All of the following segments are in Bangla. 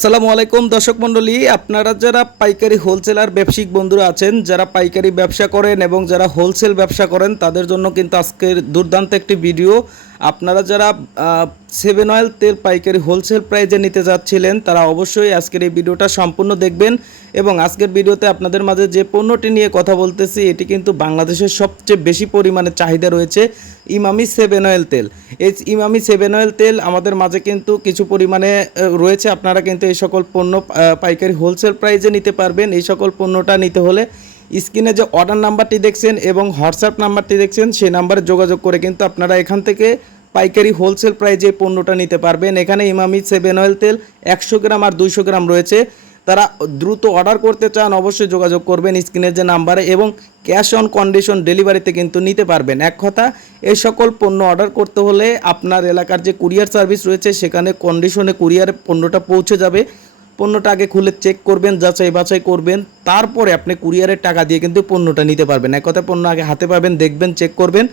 আসসালামু আলাইকুম দর্শক মণ্ডলী, আপনারা যারা পাইকারি হোলসেলার ব্যবসায়িক বন্ধুরা আছেন, যারা পাইকারি ব্যবসা করেন এবং যারা হোলসেল ব্যবসা করেন, তাদের জন্য কিন্তু আজকের দুর্দান্ত একটি ভিডিও। আপনারা যারা সেভেন অয়েল তেল পাইকারি হোলসেল প্রাইজে নিতে যাচ্ছিলেন, তারা অবশ্যই আজকের এই ভিডিওটা সম্পূর্ণ দেখবেন। এবং আজকের ভিডিওতে আপনাদের মাঝে যে পণ্যটি নিয়ে কথা বলতেছি, এটি কিন্তু বাংলাদেশের সবচেয়ে বেশি পরিমাণে চাহিদা রয়েছে, ইমামি সেভেন অয়েল তেল। এই ইমামি সেভেন অয়েল তেল আমাদের মাঝে কিন্তু কিছু পরিমাণে রয়েছে। আপনারা কিন্তু এই সকল পণ্য পাইকারি হোলসেল প্রাইজে নিতে পারবেন। এই সকল পণ্যটা নিতে হলে স্ক্রিনে যে অর্ডার নাম্বারটি দেখছেন এবং হোয়াটসঅ্যাপ নাম্বারটি দেখছেন, সেই নাম্বারে যোগাযোগ করে কিন্তু আপনারা এখান থেকে পাইকারি হোলসেল প্রাইজে পণ্যটা নিতে পারবেন। এখানে ইমামি সেভেন অয়েল তেল 100 গ্রাম আর 200 গ্রাম রয়েছে। তারা দ্রুত অর্ডার করতে চান, অবশ্যই যোগাযোগ করবেন স্ক্রিনের যে নাম্বারে, এবং ক্যাশ অন কন্ডিশন ডেলিভারিতে কিন্তু নিতে পারবেন। এক কথা, এই সকল পণ্য অর্ডার করতে হলে আপনার এলাকার যে কুরিয়ার সার্ভিস রয়েছে, সেখানে কন্ডিশনে কুরিয়ারে পণ্যটা পৌঁছে যাবে। পণ্যটা আগে খুলে চেক করবেন, যাচাই বাছাই করবেন, তারপরে আপনি কুরিয়ারের টাকা দিয়ে কিন্তু পণ্যটা নিতে পারবেন। এক কথা, পণ্য আগে হাতে পাবেন, দেখবেন, চেক করবেন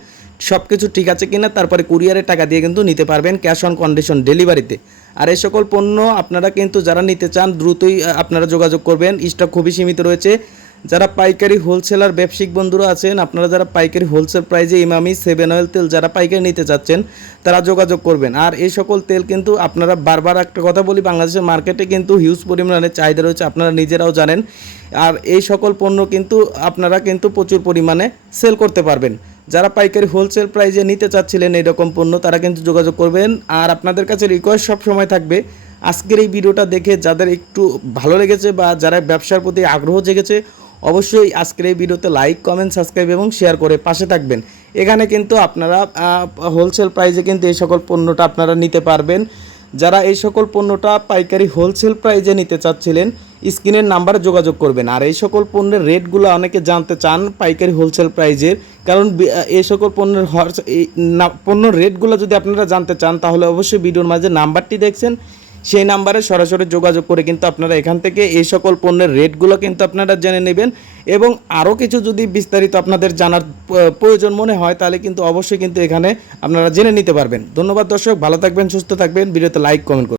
সব কিছু ঠিক আছে কিনা, তারপরে কুরিয়ারের টাকা দিয়ে কিন্তু নিতে পারবেন ক্যাশ অন কন্ডিশন ডেলিভারিতে। আর এই সকল পণ্য আপনারা কিন্তু যারা নিতে চান, দ্রুতই আপনারা যোগাযোগ করবেন, স্টক খুবই সীমিত রয়েছে। যারা পাইকারি হোলসেলার ব্যবসায়িক বন্ধুরা আছেন, আপনারা যারা পাইকারি হোলসেল প্রাইজে ইমামি সেভেন অয়েল তেল যারা পাইকারি নিতে চাচ্ছেন, তারা যোগাযোগ করবেন। আর এই সকল তেল কিন্তু আপনারা বারবার একটা কথা বলি, বাংলাদেশের মার্কেটে কিন্তু হিউজ পরিমাণে চাহিদা রয়েছে, আপনারা নিজেরাও জানেন। আর এই সকল পণ্য কিন্তু আপনারা কিন্তু প্রচুর পরিমাণে সেল করতে পারবেন। যারা পাইকারি হোলসেল প্রাইজে নিতে চাচ্ছিলেন এরকম পণ্য, তারা কিন্তু যোগাযোগ করবেন। আর আপনাদের কাছে রিকোয়েস্ট সব সময় থাকবে, আজকের এই ভিডিওটা দেখে যাদের একটু ভালো লেগেছে বা যারা ব্যবসার প্রতি আগ্রহ জেগেছে, অবশ্যই আজকের এই ভিডিওতে লাইক, কমেন্ট, সাবস্ক্রাইব এবং শেয়ার করে পাশে থাকবেন। এখানে কিন্তু আপনারা হোলসেল প্রাইজে কিন্তু এই সকল পণ্যটা আপনারা নিতে পারবেন। যারা এই সকল পণ্যটা পাইকারি হোলসেল প্রাইজে নিতে চাচ্ছিলেন, স্ক্রিনের নাম্বারে যোগাযোগ করবেন। আর এই সকল পণ্যের রেটগুলো অনেকে জানতে চান পাইকারি হোলসেল প্রাইজের, কারণ এই সকল পণ্যের রেটগুলো যদি আপনারা জানতে চান, তাহলে অবশ্যই ভিডিওর মাঝে নাম্বারটি দেখছেন, সেই নাম্বারে সরাসরি যোগাযোগ করে কিন্তু আপনারা এখান থেকে এই সকল পণ্যের রেটগুলো কিন্তু আপনারা জেনে নেবেন। এবং আরও কিছু যদি বিস্তারিত আপনাদের জানার প্রয়োজন মনে হয়, তাহলে কিন্তু অবশ্যই কিন্তু এখানে আপনারা জেনে নিতে পারবেন। ধন্যবাদ দর্শক, ভালো থাকবেন, সুস্থ থাকবেন, ভিডিওতে লাইক, কমেন্ট করুন।